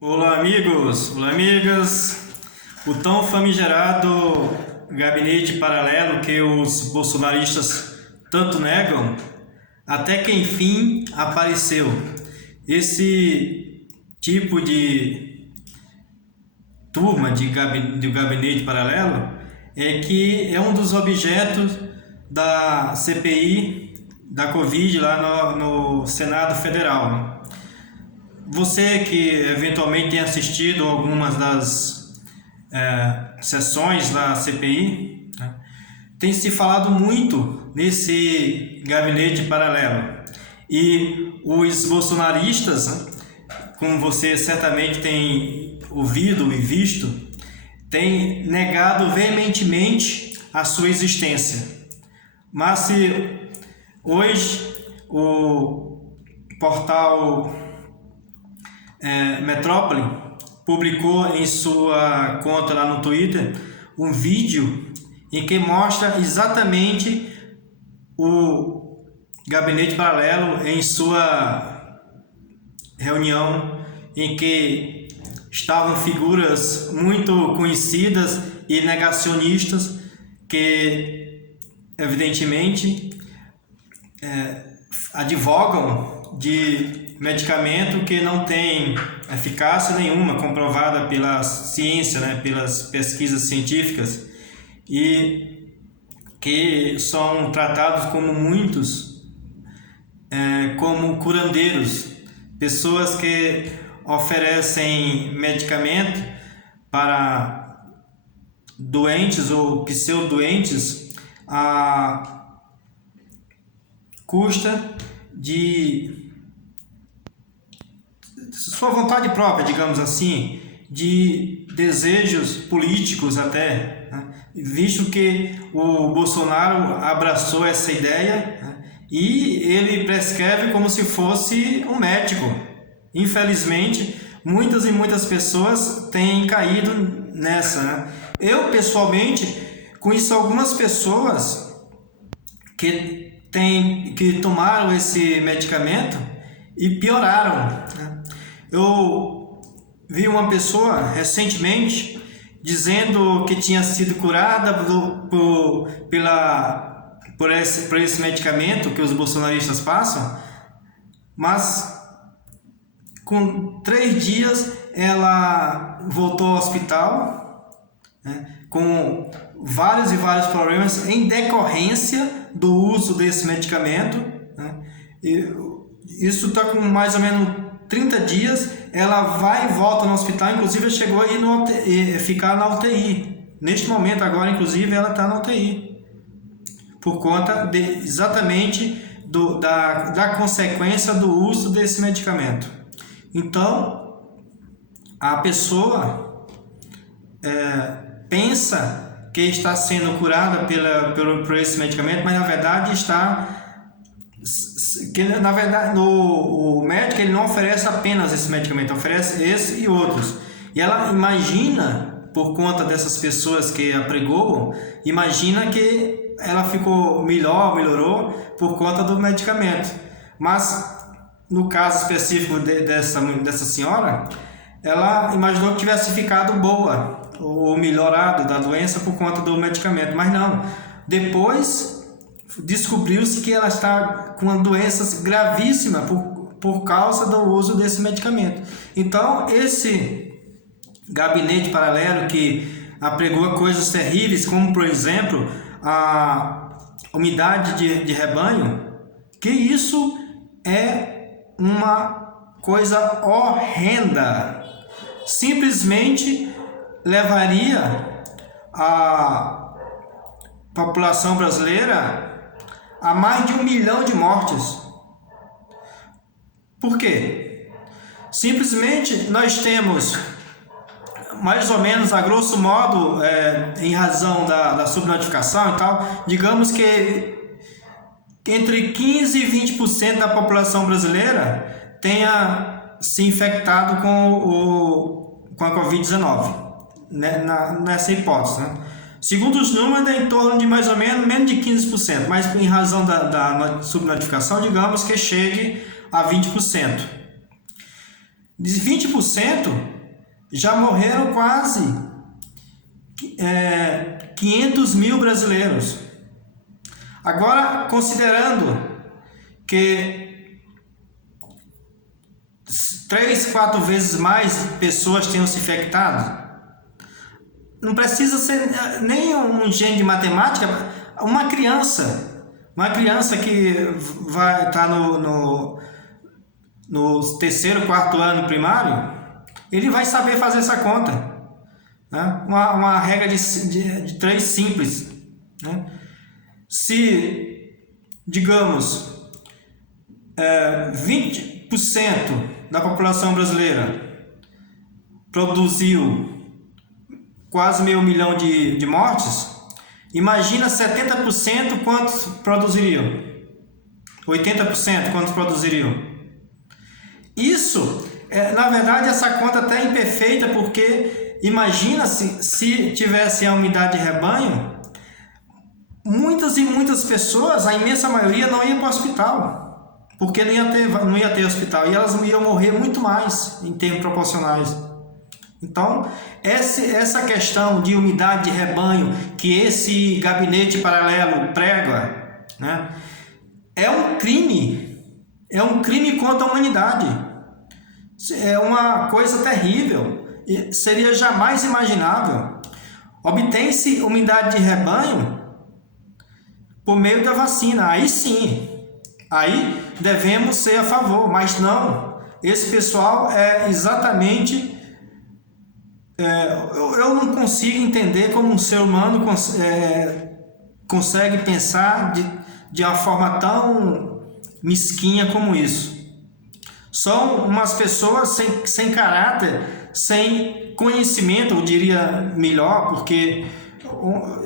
Olá, amigos, olá, amigas. O tão famigerado gabinete paralelo que os bolsonaristas tanto negam, até que enfim apareceu. Esse tipo de turma de gabinete paralelo é que é um dos objetos da CPI da Covid lá no Senado Federal, né? Você que eventualmente tem assistido algumas das sessões da CPI, né, tem se falado muito nesse gabinete paralelo. E os bolsonaristas, né, como você certamente tem ouvido e visto, têm negado veementemente a sua existência. Mas se hoje o portal Metrópole publicou em sua conta lá no Twitter um vídeo em que mostra exatamente o gabinete paralelo em sua reunião, em que estavam figuras muito conhecidas e negacionistas que evidentemente advogam de medicamento que não tem eficácia nenhuma comprovada pela ciência, né, pelas pesquisas científicas, e que são tratados como muitos como curandeiros, pessoas que oferecem medicamento para doentes ou pseudo-doentes a custa de sua vontade própria, digamos assim, de desejos políticos até, né? Visto que o Bolsonaro abraçou essa ideia, né? E ele prescreve como se fosse um médico. Infelizmente, muitas e muitas pessoas têm caído nessa, né? Eu, pessoalmente, conheço algumas pessoas que tomaram esse medicamento e pioraram, né? Eu vi uma pessoa recentemente dizendo que tinha sido curada por esse medicamento que os bolsonaristas passam, mas com 3 dias ela voltou ao hospital, né, com vários e vários problemas em decorrência do uso desse medicamento, né? E isso está com mais ou menos 30 dias, ela vai e volta no hospital, inclusive chegou a ir ficar na UTI. Neste momento agora, inclusive, ela está na UTI. Por conta exatamente da consequência do uso desse medicamento. Então, a pessoa pensa que está sendo curada por esse medicamento, mas na verdade o médico ele não oferece apenas esse medicamento, oferece esse e outros. E ela imagina, por conta dessas pessoas que apregoam, imagina que ela melhorou por conta do medicamento. Mas no caso específico dessa senhora, ela imaginou que tivesse ficado boa ou melhorado da doença por conta do medicamento, mas não. Depois descobriu-se que ela está com uma doença gravíssima por causa do uso desse medicamento. Então, esse gabinete paralelo que apregou coisas terríveis, como, por exemplo, a umidade de rebanho, que isso é uma coisa horrenda. Simplesmente levaria a população brasileira a mais de 1 milhão de mortes. Por quê? Simplesmente nós temos, mais ou menos, a grosso modo, em razão da subnotificação e tal, digamos que entre 15% e 20% da população brasileira tenha se infectado com a Covid-19, né, nessa hipótese, né? Segundo os números, é em torno de mais ou menos de 15%, mas em razão da subnotificação, digamos que chegue a 20%. De 20% já morreram quase 500 mil brasileiros. Agora, considerando que 3, 4 vezes mais pessoas tenham se infectado, não precisa ser nem um gênio de matemática. Uma criança que vai estar no terceiro, quarto ano primário, ele vai saber fazer essa conta, né? Uma regra de 3 simples, né? Se, digamos, 20% da população brasileira produziu quase 500 mil de mortes, imagina 70% quantos produziriam? 80% quantos produziriam? Isso, na verdade, essa conta até é imperfeita, porque imagina se tivesse a unidade de rebanho, muitas e muitas pessoas, a imensa maioria, não ia para o hospital, porque não ia ter hospital, e elas iam morrer muito mais em termos proporcionais. Então, essa questão de unidade de rebanho que esse gabinete paralelo prega, né, é um crime contra a humanidade. É uma coisa terrível, seria jamais imaginável. Obtém-se unidade de rebanho por meio da vacina, aí sim, aí devemos ser a favor, mas não, esse pessoal é exatamente... eu não consigo entender como um ser humano consegue pensar de uma forma tão mesquinha como isso. São umas pessoas sem caráter, sem conhecimento, eu diria melhor, porque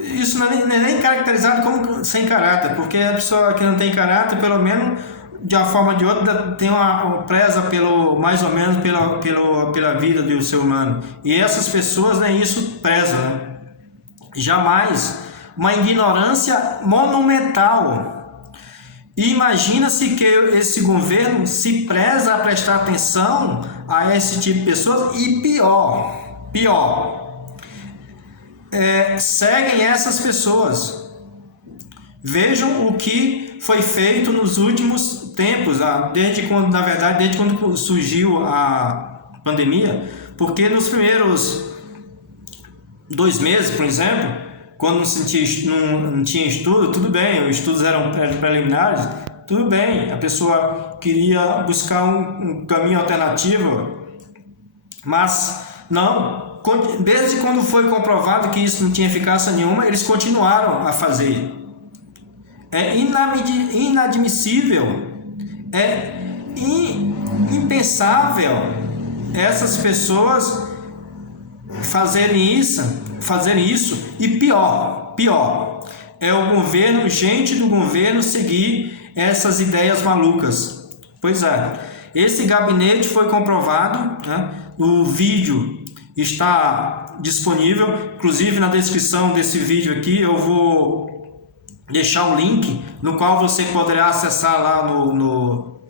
isso não é nem caracterizado como sem caráter, porque a pessoa que não tem caráter, pelo menos de uma forma ou de outra, preza mais ou menos pela vida do ser humano. E essas pessoas, né, isso preza, né? Jamais. Uma ignorância monumental. E imagina-se que esse governo se preza a prestar atenção a esse tipo de pessoas e pior, seguem essas pessoas. Vejam o que foi feito nos últimos tempos, desde quando surgiu a pandemia, porque nos primeiros 2 meses, por exemplo, quando não tinha estudo, tudo bem, os estudos eram preliminares, tudo bem, a pessoa queria buscar um caminho alternativo, mas não, desde quando foi comprovado que isso não tinha eficácia nenhuma, eles continuaram a fazer. É inadmissível, é impensável essas pessoas fazerem isso, e pior, é o governo, gente do governo seguir essas ideias malucas. Pois é, esse gabinete foi comprovado, né? O vídeo está disponível, inclusive na descrição desse vídeo aqui eu vou deixar um link no qual você poderá acessar lá do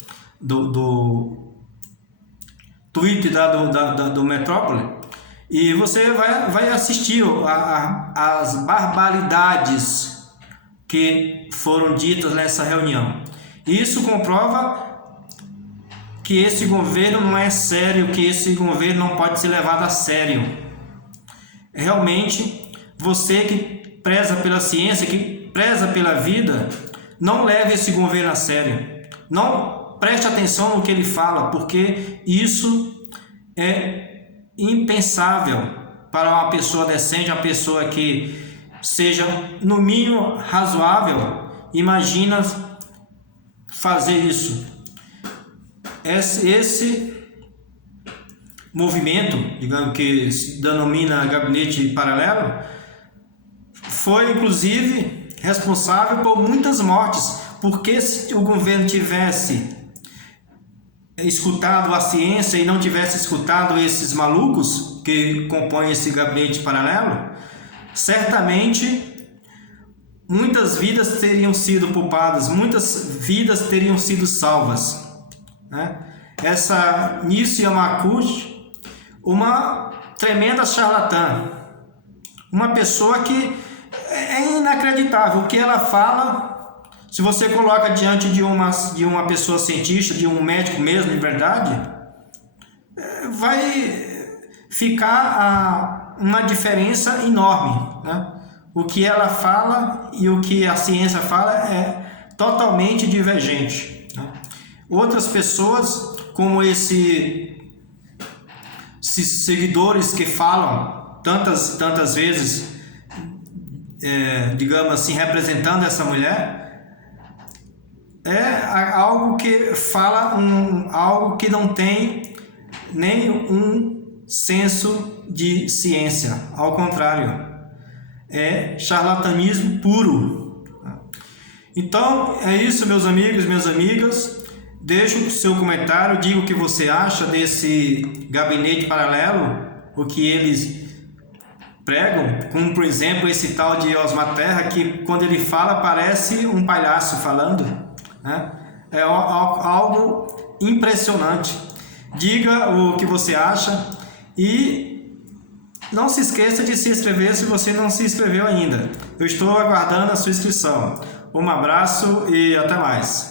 Twitter do Metrópole, e você vai assistir as barbaridades que foram ditas nessa reunião. Isso comprova que esse governo não é sério, que esse governo não pode ser levado a sério. Realmente, você que preza pela ciência, que preza pela vida, não leve esse governo a sério. Não preste atenção no que ele fala, porque isso é impensável para uma pessoa decente, uma pessoa que seja no mínimo razoável. Imagina fazer isso. Esse movimento, digamos, que se denomina gabinete paralelo, foi inclusive responsável por muitas mortes, porque se o governo tivesse escutado a ciência e não tivesse escutado esses malucos que compõem esse gabinete paralelo, certamente muitas vidas teriam sido poupadas, muitas vidas teriam sido salvas, né? essa Nissho Yamaguchi, uma tremenda charlatã, uma pessoa que é inacreditável. O que ela fala, se você coloca diante de uma pessoa cientista, de um médico mesmo, de verdade, vai ficar uma diferença enorme, né? O que ela fala e o que a ciência fala é totalmente divergente, né? Outras pessoas, como esses seguidores que falam tantas vezes, digamos assim, representando essa mulher, é algo que fala algo que não tem nenhum senso de ciência, ao contrário, é charlatanismo puro. Então é isso, meus amigos, minhas amigas. Deixe o seu comentário, diga o que você acha desse gabinete paralelo, o que eles pregam, como por exemplo esse tal de Osmar Terra, que quando ele fala parece um palhaço falando, né? É algo impressionante. Diga o que você acha e não se esqueça de se inscrever se você não se inscreveu ainda. Eu estou aguardando a sua inscrição. Um abraço e até mais.